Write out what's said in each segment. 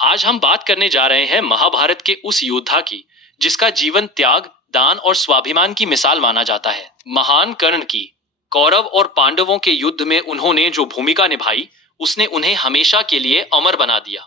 आज हम बात करने जा रहे हैं महाभारत के उस योद्धा की जिसका जीवन त्याग, दान और स्वाभिमान की मिसाल माना जाता है। महान कर्ण की। कौरव और पांडवों के युद्ध में उन्होंने जो भूमिका निभाई, उसने उन्हें हमेशा के लिए अमर बना दिया।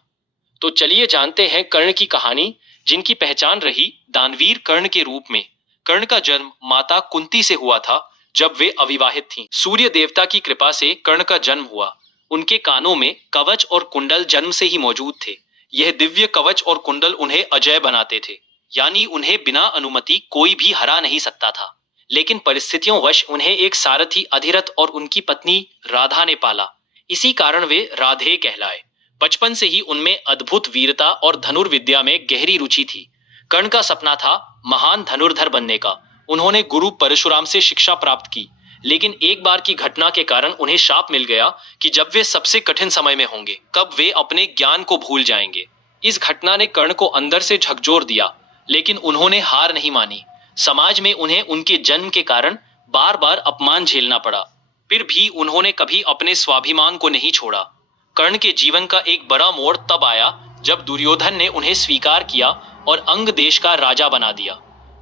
तो चलिए जानते हैं कर्ण की कहानी, जिनकी पहचान रही दानवीर कर्ण के रूप में। कर्ण का जन्म माता कुंती से हुआ था जब वे अविवाहित थीं। सूर्य देवता की कृपा से कर्ण का जन्म हुआ। उनके कानों में कवच और कुंडल जन्म से ही मौजूद थे। यह दिव्य कवच और कुंडल उन्हें अजय बनाते थे, यानी उन्हें बिना अनुमति कोई भी हरा नहीं सकता था। लेकिन परिस्थितियों वश उन्हें एक सारथी अधिरथ और उनकी पत्नी राधा ने पाला। इसी कारण वे राधे कहलाए। बचपन से ही उनमें अद्भुत वीरता और धनुर्विद्या में गहरी रुचि थी। कर्ण का सपना था महान धनुर्धर बनने का। उन्होंने गुरु परशुराम से शिक्षा प्राप्त की, लेकिन एक बार की घटना के कारण उन्हें शाप मिल गया कि जब वे सबसे कठिन समय में होंगे तब वे अपने ज्ञान को भूल जाएंगे। इस घटना ने कर्ण को अंदर से झकझोर दिया, लेकिन उन्होंने हार नहीं मानी। समाज में उन्हें उनके जन्म के कारण बार बार अपमान झेलना पड़ा, फिर भी उन्होंने कभी अपने स्वाभिमान को नहीं छोड़ा। कर्ण के जीवन का एक बड़ा मोड़ तब आया जब दुर्योधन ने उन्हें स्वीकार किया और अंग देश का राजा बना दिया।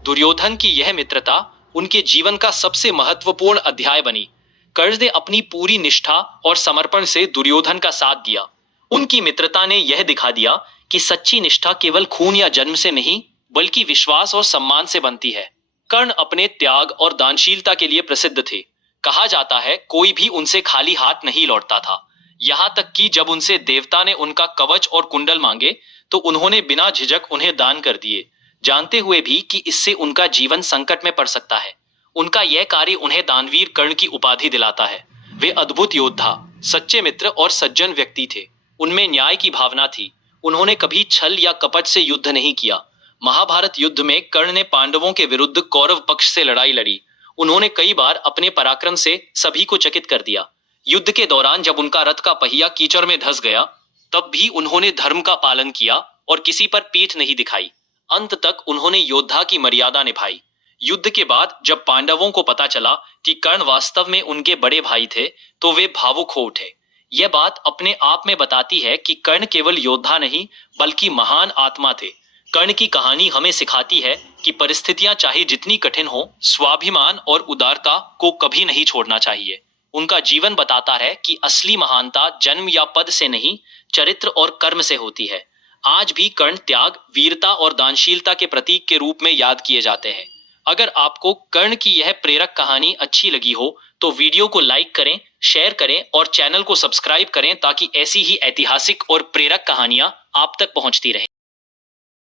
दुर्योधन की यह मित्रता उनके जीवन का सबसे महत्वपूर्ण अध्याय बनी। कर्ण ने अपनी पूरी निष्ठा और समर्पण से दुर्योधन का साथ दिया। उनकी मित्रता ने यह दिखा दिया कि सच्ची निष्ठा केवल खून या जन्म से नहीं, बल्कि विश्वास और सम्मान से बनती है। कर्ण अपने त्याग और दानशीलता के लिए प्रसिद्ध थे। कहा जाता है कोई भी उनसे खाली हाथ नहीं लौटता था। यहाँ तक कि जब उनसे देवता ने उनका कवच और कुंडल मांगे तो उन्होंने बिना झिझक उन्हें दान कर दिए, जानते हुए भी कि इससे उनका जीवन संकट में पड़ सकता है। उनका यह कार्य उन्हें दानवीर कर्ण की उपाधि दिलाता है। वे अद्भुत योद्धा, सच्चे मित्र और सज्जन व्यक्ति थे। उनमें न्याय की भावना थी। उन्होंने कभी छल या कपट से युद्ध नहीं किया। महाभारत युद्ध में कर्ण ने पांडवों के विरुद्ध कौरव पक्ष से लड़ाई लड़ी। उन्होंने कई बार अपने पराक्रम से सभी को चकित कर दिया। युद्ध के दौरान जब उनका रथ का पहिया कीचड़ में धंस गया, तब भी उन्होंने धर्म का पालन किया और किसी पर पीठ नहीं दिखाई। अंत तक उन्होंने योद्धा की मर्यादा निभाई। युद्ध के बाद जब पांडवों को पता चला कि कर्ण वास्तव में उनके बड़े भाई थे, तो वे भावुक हो उठे। यह बात अपने आप में बताती है कि कर्ण केवल योद्धा नहीं, बल्कि महान आत्मा थे। कर्ण की कहानी हमें सिखाती है कि परिस्थितियां चाहे जितनी कठिन हो, स्वाभिमान और उदारता को कभी नहीं छोड़ना चाहिए। उनका जीवन बताता है कि असली महानता जन्म या पद से नहीं, चरित्र और कर्म से होती है। आज भी कर्ण त्याग, वीरता और दानशीलता के प्रतीक के रूप में याद किए जाते हैं। अगर आपको कर्ण की यह प्रेरक कहानी अच्छी लगी हो तो वीडियो को लाइक करें, शेयर करें और चैनल को सब्सक्राइब करें ताकि ऐसी ही ऐतिहासिक और प्रेरक कहानियां आप तक पहुंचती रहें।